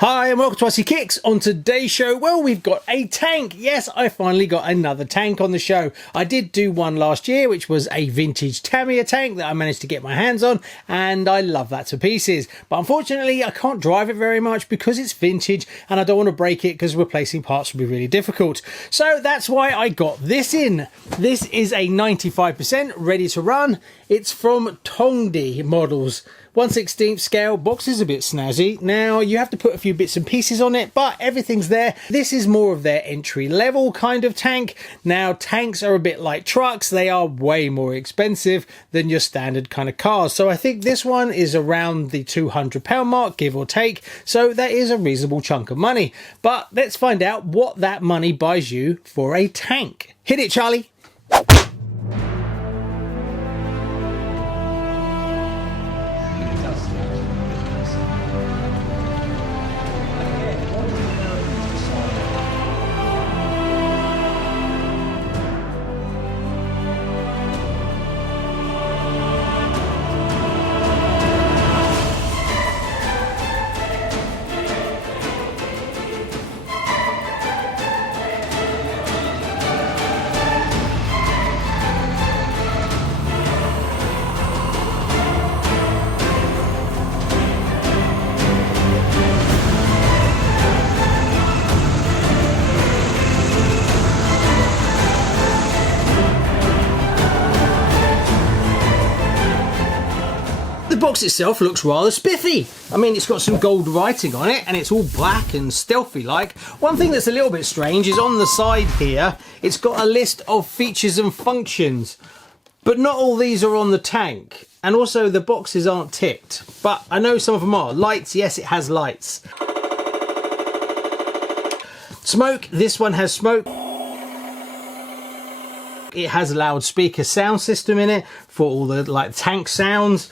Hi and welcome to RCKicks. On today's show, well, we've got a tank. Yes, I finally got another tank on the show. I did do one last year, which was a vintage Tamiya tank that I managed to get my hands on, and I love that to pieces. But unfortunately, I can't drive it very much because it's vintage, and I don't want to break it because replacing parts would be really difficult. So that's why I got this in. This is a 95% ready to run. It's from Tongde models. 1/16 scale, box is a bit snazzy. Now you have to put a few bits and pieces on it, but everything's there. This is more of their entry level kind of tank. Now tanks are a bit like trucks, they are way more expensive than your standard kind of cars. So I think this one is around the £200 mark, give or take. So that is a reasonable chunk of money. But let's find out what that money buys you for a tank. Hit it, Charlie. The box itself looks rather spiffy. I mean, it's got some gold writing on it and it's all black and stealthy like. One thing that's a little bit strange is on the side here, it's got a list of features and functions, but not all these are on the tank. And also the boxes aren't ticked, but I know some of them are. Lights, yes, it has lights. Smoke, this one has smoke. It has a loudspeaker sound system in it for all the like tank sounds.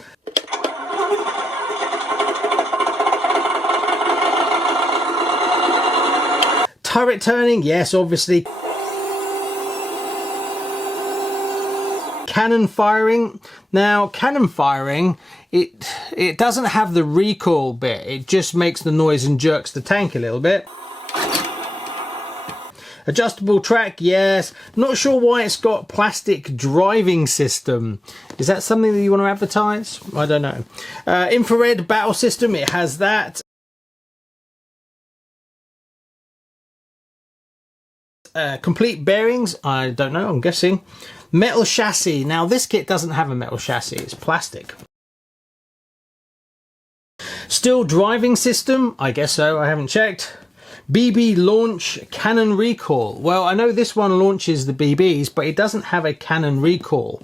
Turret turning, yes, obviously. Cannon firing. Now, cannon firing, it doesn't have the recoil bit. It just makes the noise and jerks the tank a little bit. Adjustable track, yes. Not sure why it's got plastic driving system. Is that something that you want to advertise? I don't know. Infrared battle system, it has that. Complete bearings, I don't know, I'm guessing. Metal chassis. Now this kit doesn't have a metal chassis, it's plastic. Still driving system, I guess so, I haven't checked. BB launch, cannon recoil. Well, I know this one launches the BBs, but it doesn't have a cannon recoil.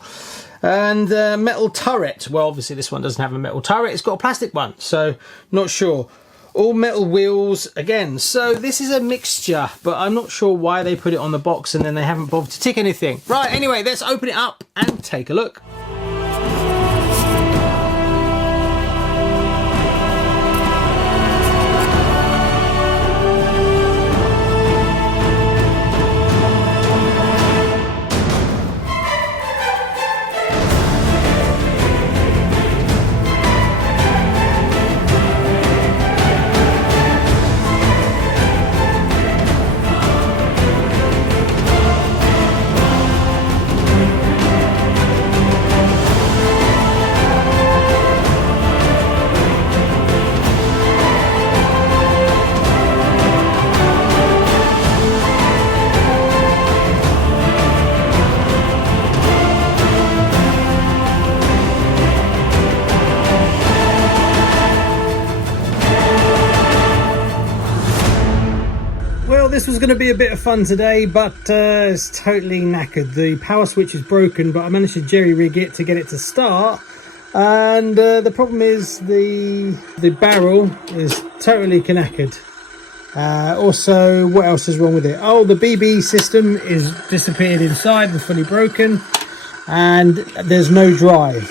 And metal turret. Well, obviously this one doesn't have a metal turret, it's got a plastic one, so not sure. All metal wheels again, so this is a mixture, but I'm not sure why they put it on the box and then they haven't bothered to tick anything. Right, anyway, let's open it up and take a look. This was going to be a bit of fun today, but it's totally knackered. The power switch is broken, but I managed to jerry-rig it to get it to start. And the problem is the barrel is totally knackered. Also, what else is wrong with it? Oh, the BB system is disappeared inside and fully broken. And there's no drive.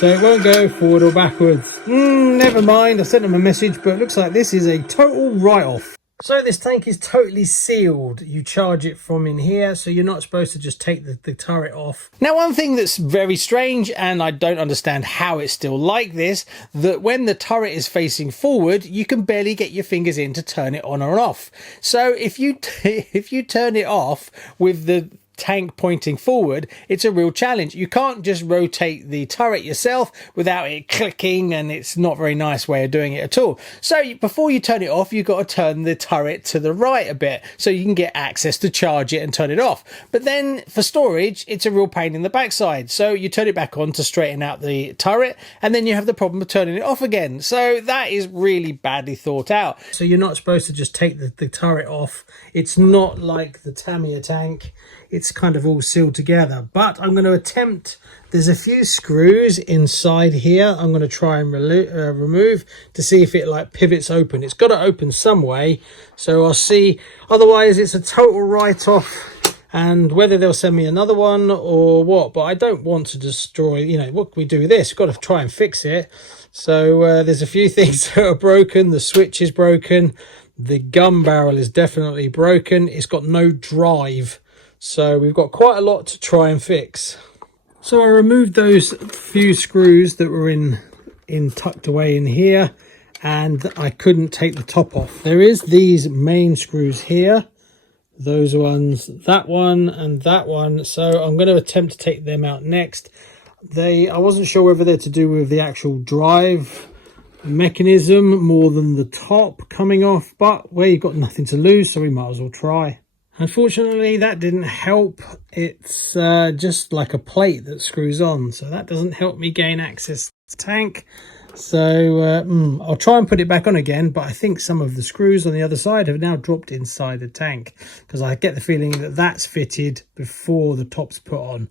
So it won't go forward or backwards. Never mind, I sent them a message, but it looks like this is a total write-off. So this tank is totally sealed. You charge it from in here, so you're not supposed to just take the turret off. Now, one thing that's very strange, and I don't understand how it's still like this, that when the turret is facing forward, you can barely get your fingers in to turn it on or off. So if you turn it off with the tank pointing forward, it's a real challenge. You can't just rotate the turret yourself without it clicking, and it's not a very nice way of doing it at all. So before you turn it off, you've got to turn the turret to the right a bit so you can get access to charge it and turn it off. But then for storage, it's a real pain in the backside. So you turn it back on to straighten out the turret, and then you have the problem of turning it off again. So that is really badly thought out. So you're not supposed to just take the turret off. It's not like the Tamiya tank. It's kind of all sealed together, but I'm going to attempt, there's a few screws inside here I'm going to try and remove to see if it like pivots open. It's got to open some way, so I'll see. Otherwise it's a total write-off, and whether they'll send me another one or what, but I don't want to destroy, you know, what can we do with this? We've got to try and fix it. So there's a few things that are broken. The switch is broken, the gun barrel is definitely broken, it's got no drive. So we've got quite a lot to try and fix. So I removed those few screws that were in tucked away in here, and I couldn't take the top off. There is these main screws here, those ones, that one and that one. So I'm going to attempt to take them out next. I wasn't sure whether they're to do with the actual drive mechanism more than the top coming off, but well, you've got nothing to lose, so we might as well try. Unfortunately, that didn't help. It's just like a plate that screws on, so that doesn't help me gain access to the tank. So I'll try and put it back on again, but I think some of the screws on the other side have now dropped inside the tank, because I get the feeling that that's fitted before the top's put on.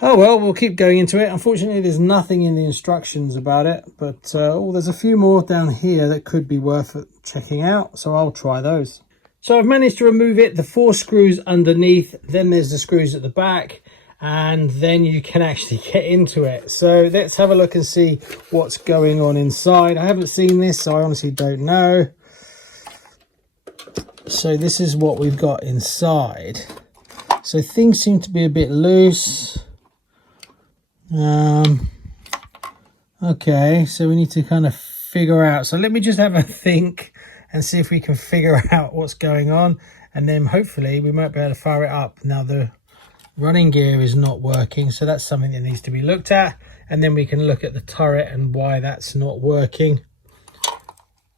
Oh well, we'll keep going into it. Unfortunately, there's nothing in the instructions about it, but there's a few more down here that could be worth checking out, so I'll try those. So I've managed to remove it, the 4 screws underneath, then there's the screws at the back, and then you can actually get into it. So let's have a look and see what's going on inside. I haven't seen this, so I honestly don't know. So this is what we've got inside. So things seem to be a bit loose. Okay, so we need to kind of figure out. So let me just have a think and see if we can figure out what's going on, and then hopefully we might be able to fire it up. Now the running gear is not working, so that's something that needs to be looked at, and then we can look at the turret and why that's not working.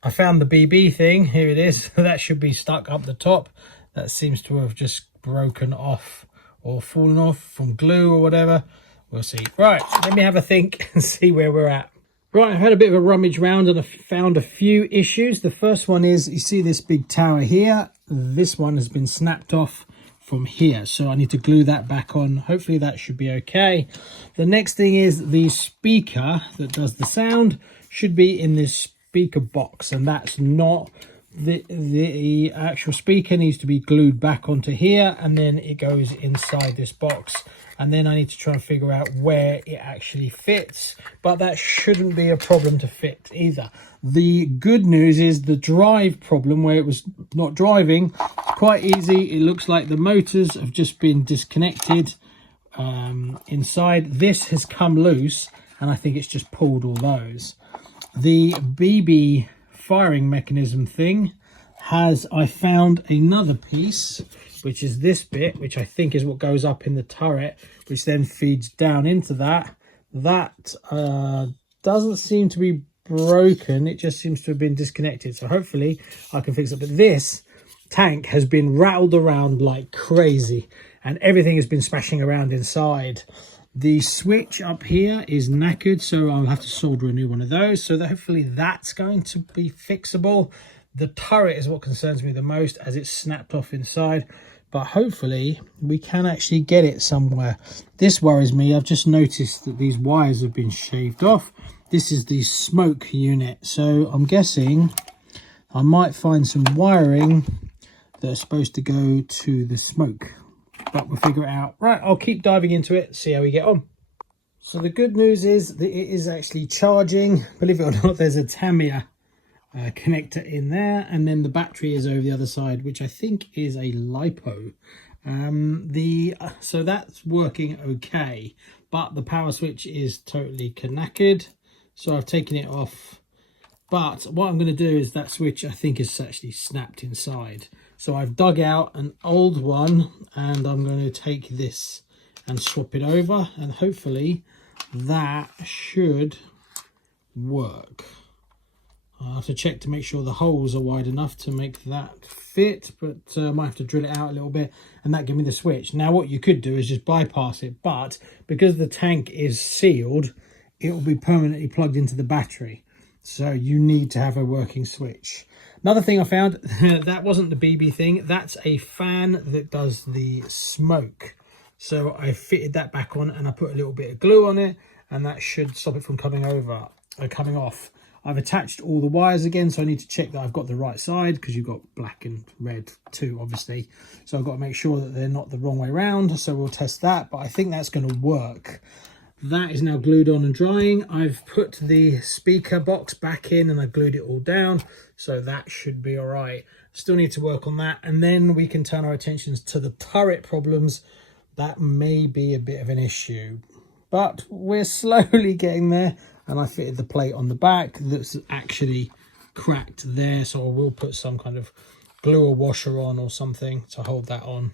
I found the BB thing, here it is. That should be stuck up the top. That seems to have just broken off or fallen off from glue or whatever. We'll see. Right, let me have a think and see where we're at. Right, I've had a bit of a rummage round and I found a few issues. The first one is, you see this big tower here? This one has been snapped off from here, so I need to glue that back on. Hopefully that should be okay. The next thing is the speaker that does the sound should be in this speaker box, and that's not. The actual speaker needs to be glued back onto here, and then it goes inside this box, and then I need to try and figure out where it actually fits, but that shouldn't be a problem to fit either. The good news is the drive problem, where it was not driving, quite easy. It looks like the motors have just been disconnected inside. This has come loose, and I think it's just pulled all those. The BB firing mechanism thing has, I found another piece, which is this bit, which I think is what goes up in the turret, which then feeds down into that. That doesn't seem to be broken, it just seems to have been disconnected, so hopefully I can fix it. But this tank has been rattled around like crazy, and everything has been smashing around inside. The switch up here is knackered, so I'll have to solder a new one of those, so that hopefully that's going to be fixable. The turret is what concerns me the most, as it's snapped off inside, but hopefully we can actually get it somewhere. This worries me. I've just noticed that these wires have been shaved off. This is the smoke unit, so I'm guessing I might find some wiring that are supposed to go to the smoke, but we'll figure it out. Right, I'll keep diving into it, see how we get on. So the good news is that it is actually charging. Believe it or not, there's a Tamiya connector in there, and then the battery is over the other side, which I think is a LiPo. So that's working okay, but the power switch is totally knackered, so I've taken it off. But what I'm going to do is that switch, I think, is actually snapped inside, so I've dug out an old one and I'm going to take this and swap it over, and hopefully that should work. I'll have to check to make sure the holes are wide enough to make that fit, but I might have to drill it out a little bit, and that give me the switch. Now what you could do is just bypass it, but because the tank is sealed, it will be permanently plugged into the battery, so you need to have a working switch. Another thing I found, that wasn't the BB thing, that's a fan that does the smoke. So I fitted that back on and I put a little bit of glue on it, and that should stop it from coming off. I've attached all the wires again, so I need to check that I've got the right side, because you've got black and red too, obviously. So I've got to make sure that they're not the wrong way around. So we'll test that, but I think that's going to work. That is now glued on and drying. I've put the speaker box back in and I glued it all down, so that should be all right. Still need to work on that, and then we can turn our attentions to the turret problems. That may be a bit of an issue, but we're slowly getting there. And I fitted the plate on the back that's actually cracked there, so I will put some kind of glue or washer on or something to hold that on.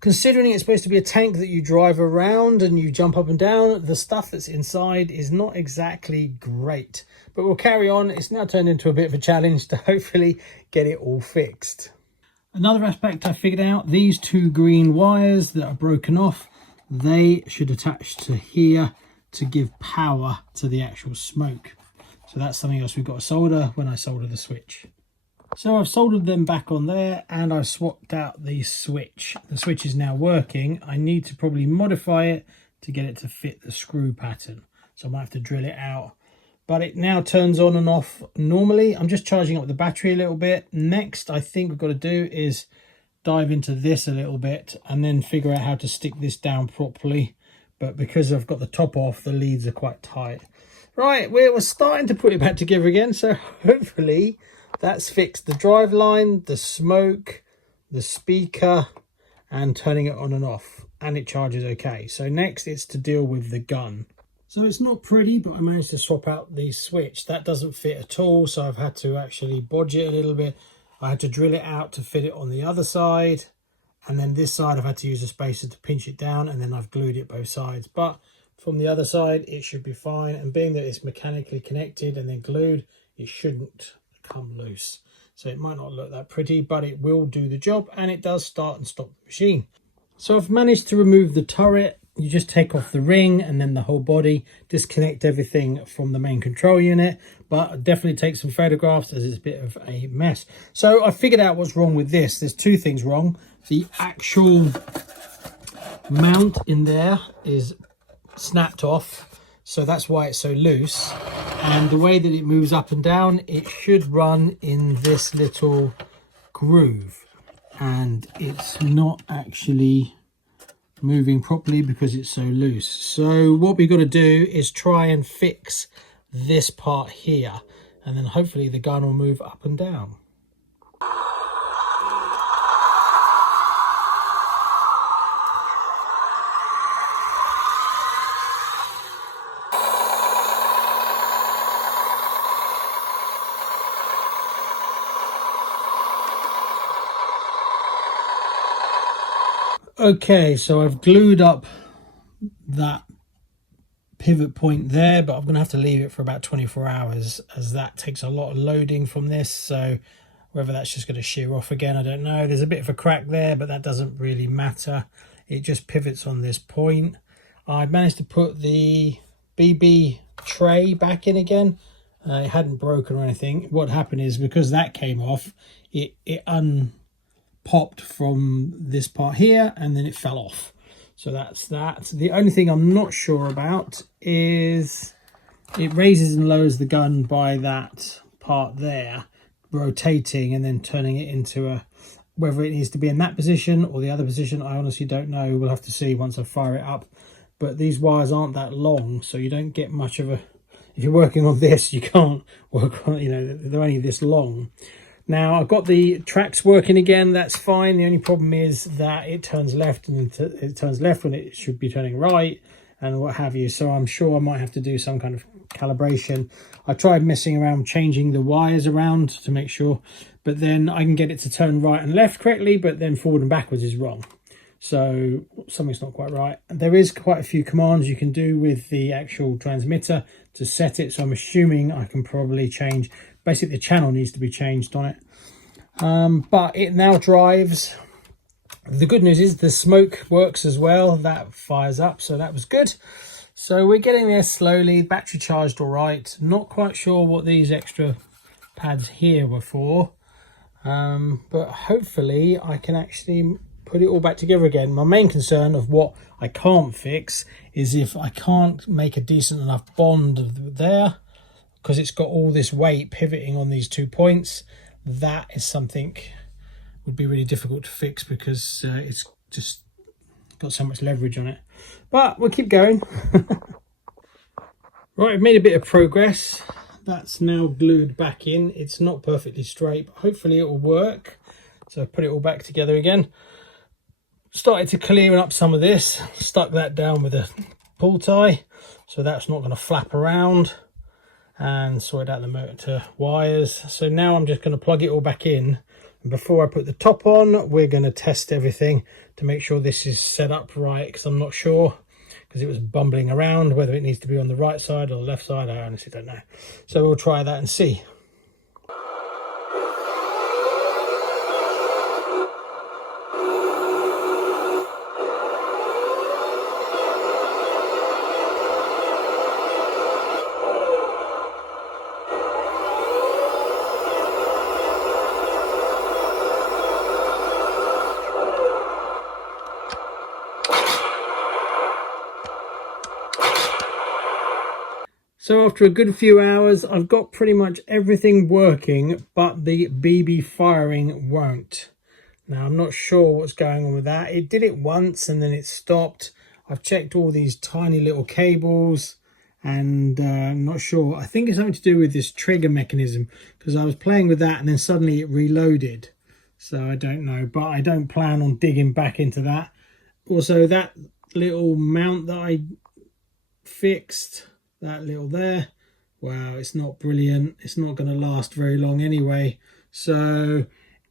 Considering it's supposed to be a tank that you drive around and you jump up and down, the stuff that's inside is not exactly great. But we'll carry on. It's now turned into a bit of a challenge to hopefully get it all fixed. Another aspect I figured out, these two green wires that are broken off, they should attach to here to give power to the actual smoke. So that's something else we've got to solder when I solder the switch. So I've soldered them back on there, and I've swapped out the switch. The switch is now working. I need to probably modify it to get it to fit the screw pattern, so I might have to drill it out. But it now turns on and off normally. I'm just charging up the battery a little bit. Next, I think we've got to do is dive into this a little bit and then figure out how to stick this down properly. But because I've got the top off, the leads are quite tight. Right, we're starting to put it back together again, so hopefully that's fixed the drive line, the smoke, the speaker, and turning it on and off, and it charges okay. So next it's to deal with the gun. So it's not pretty, but I managed to swap out the switch. That doesn't fit at all, so I've had to actually bodge it a little bit. I had to drill it out to fit it on the other side. And then this side I've had to use a spacer to pinch it down, and then I've glued it both sides. But from the other side it should be fine, and being that it's mechanically connected and then glued, it shouldn't come loose. So it might not look that pretty, but it will do the job, and it does start and stop the machine. So I've managed to remove the turret. You just take off the ring and then the whole body, disconnect everything from the main control unit, but definitely take some photographs as it's a bit of a mess. So I figured out what's wrong with this. There's two things wrong. The actual mount in there is snapped off, so that's why it's so loose. And the way that it moves up and down, it should run in this little groove, and it's not actually moving properly because it's so loose. So what we've got to do is try and fix this part here, and then hopefully the gun will move up and down. Okay, so I've glued up that pivot point there, but I'm going to have to leave it for about 24 hours as that takes a lot of loading from this. So whether that's just going to shear off again, I don't know. There's a bit of a crack there, but that doesn't really matter. It just pivots on this point. I managed to put the BB tray back in again. It hadn't broken or anything. What happened is because that came off, it popped from this part here and then it fell off. So that's that. The only thing I'm not sure about is it raises and lowers the gun by that part there, rotating and then turning it into a, whether it needs to be in that position or the other position, I honestly don't know. We'll have to see once I fire it up. But these wires aren't that long, so you don't get much of a, if you're working on this, you can't work on, you know, they're only this long. Now I've got the tracks working again, that's fine. The only problem is that it turns left and it turns left when it should be turning right and what have you. So I'm sure I might have to do some kind of calibration. I tried messing around changing the wires around to make sure, but then I can get it to turn right and left correctly, but then forward and backwards is wrong. So something's not quite right. There is quite a few commands you can do with the actual transmitter to set it, so I'm assuming I can probably change. Basically the channel needs to be changed on it, but it now drives. The good news is the smoke works as well, that fires up, so that was good. So we're getting there slowly. Battery charged all right. Not quite sure what these extra pads here were for, but hopefully I can actually put it all back together again. My main concern of what I can't fix is if I can't make a decent enough bond there, because it's got all this weight pivoting on these 2 points. That is something would be really difficult to fix because it's just got so much leverage on it. But we'll keep going. Right, I've made a bit of progress. That's now glued back in. It's not perfectly straight, but hopefully it will work. So I've put it all back together again. Started to clear up some of this. Stuck that down with a pull tie, so that's not going to flap around. And sorted out the motor wires. So now I'm just going to plug it all back in. And before I put the top on, we're going to test everything to make sure this is set up right, because I'm not sure, because it was bumbling around whether it needs to be on the right side or the left side. I honestly don't know. So we'll try that and see. So after a good few hours, I've got pretty much everything working, but the BB firing won't. Now, I'm not sure what's going on with that. It did it once and then it stopped. I've checked all these tiny little cables and I'm not sure. I think it's something to do with this trigger mechanism, because I was playing with that and then suddenly it reloaded. So I don't know, but I don't plan on digging back into that. Also, that little mount that I fixed, that little there, wow, it's not brilliant. It's not going to last very long anyway. So,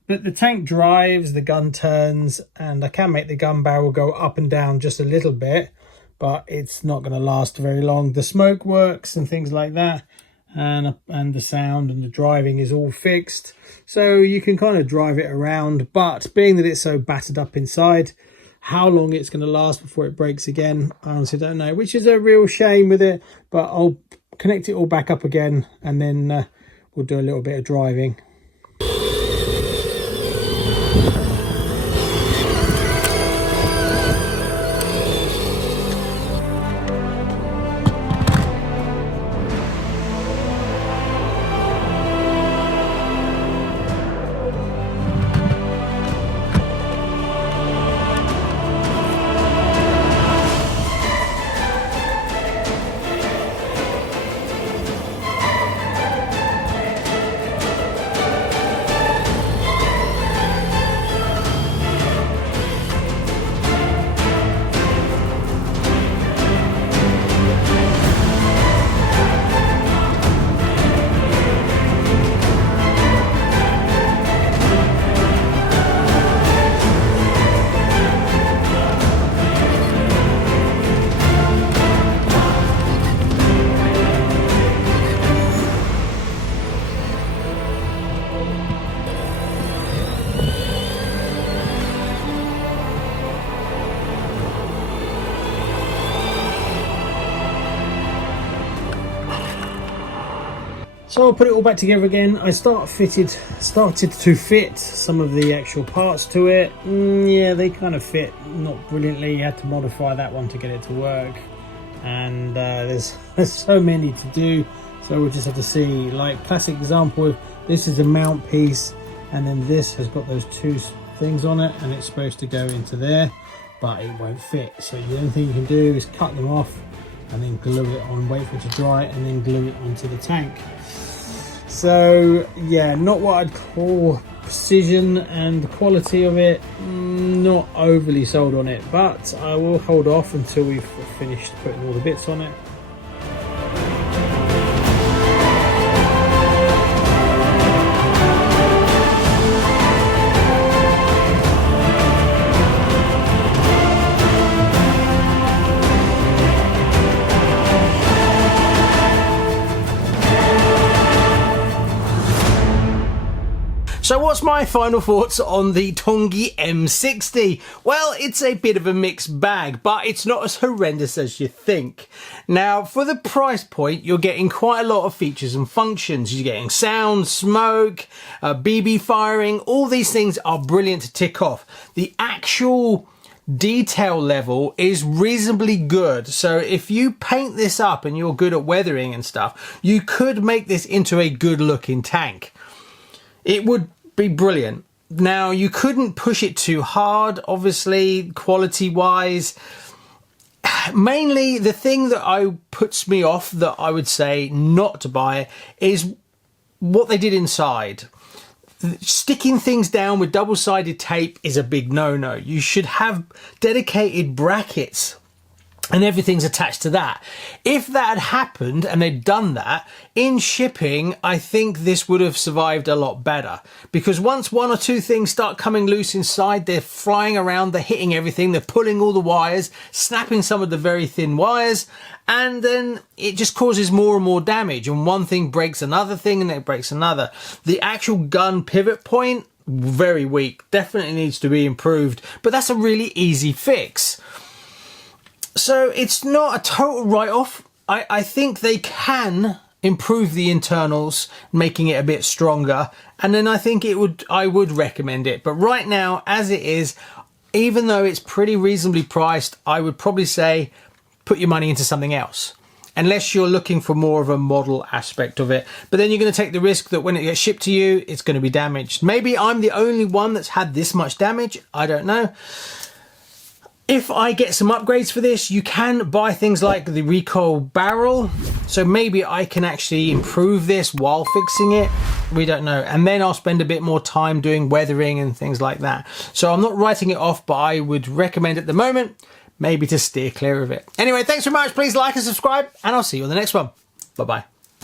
but the tank drives, the gun turns, and I can make the gun barrel go up and down just a little bit, but it's not going to last very long. The smoke works and things like that, and the sound and the driving is all fixed, so you can kind of drive it around. But being that it's so battered up inside, how long it's going to last before it breaks again, I honestly don't know, which is a real shame with it. But I'll connect it all back up again and then we'll do a little bit of driving. So I'll put it all back together again. I started to fit some of the actual parts to it. Yeah, they kind of fit, not brilliantly. You had to modify that one to get it to work, and there's so many to do. So we'll just have to see. Like, classic example, this is a mount piece, and then this has got those two things on it, and it's supposed to go into there, but it won't fit. So the only thing you can do is cut them off and then glue it on, wait for it to dry, and then glue it onto the tank. So yeah, not what I'd call precision, and the quality of it, not overly sold on it, but I will hold off until we've finished putting all the bits on it. So what's my final thoughts on the Tongde M60? Well, it's a bit of a mixed bag, but it's not as horrendous as you think. Now, for the price point, you're getting quite a lot of features and functions. You're getting sound, smoke, BB firing. All these things are brilliant to tick off. The actual detail level is reasonably good. So if you paint this up and you're good at weathering and stuff, you could make this into a good looking tank. It would be brilliant. Now, you couldn't push it too hard, obviously, quality wise. Mainly the thing that puts me off, that I would say not to buy, is what they did inside. Sticking things down with double-sided tape is a big no-no. You should have dedicated brackets and everything's attached to that. If that had happened and they'd done that, in shipping, I think this would have survived a lot better. Because once one or two things start coming loose inside, they're flying around, they're hitting everything, they're pulling all the wires, snapping some of the very thin wires, and then it just causes more and more damage. And one thing breaks another thing, and it breaks another. The actual gun pivot point, very weak, definitely needs to be improved, but that's a really easy fix. So it's not a total write-off. I think they can improve the internals, making it a bit stronger, and then I think I would recommend it. But right now, as it is, even though it's pretty reasonably priced, I would probably say put your money into something else, unless you're looking for more of a model aspect of it. But then you're going to take the risk that when it gets shipped to you, it's going to be damaged. Maybe I'm the only one that's had this much damage. I don't know. If I get some upgrades for this, you can buy things like the recoil barrel. So maybe I can actually improve this while fixing it. We don't know. And then I'll spend a bit more time doing weathering and things like that. So I'm not writing it off, but I would recommend at the moment, maybe to steer clear of it. Anyway, thanks very much. Please like and subscribe, and I'll see you on the next one. Bye-bye.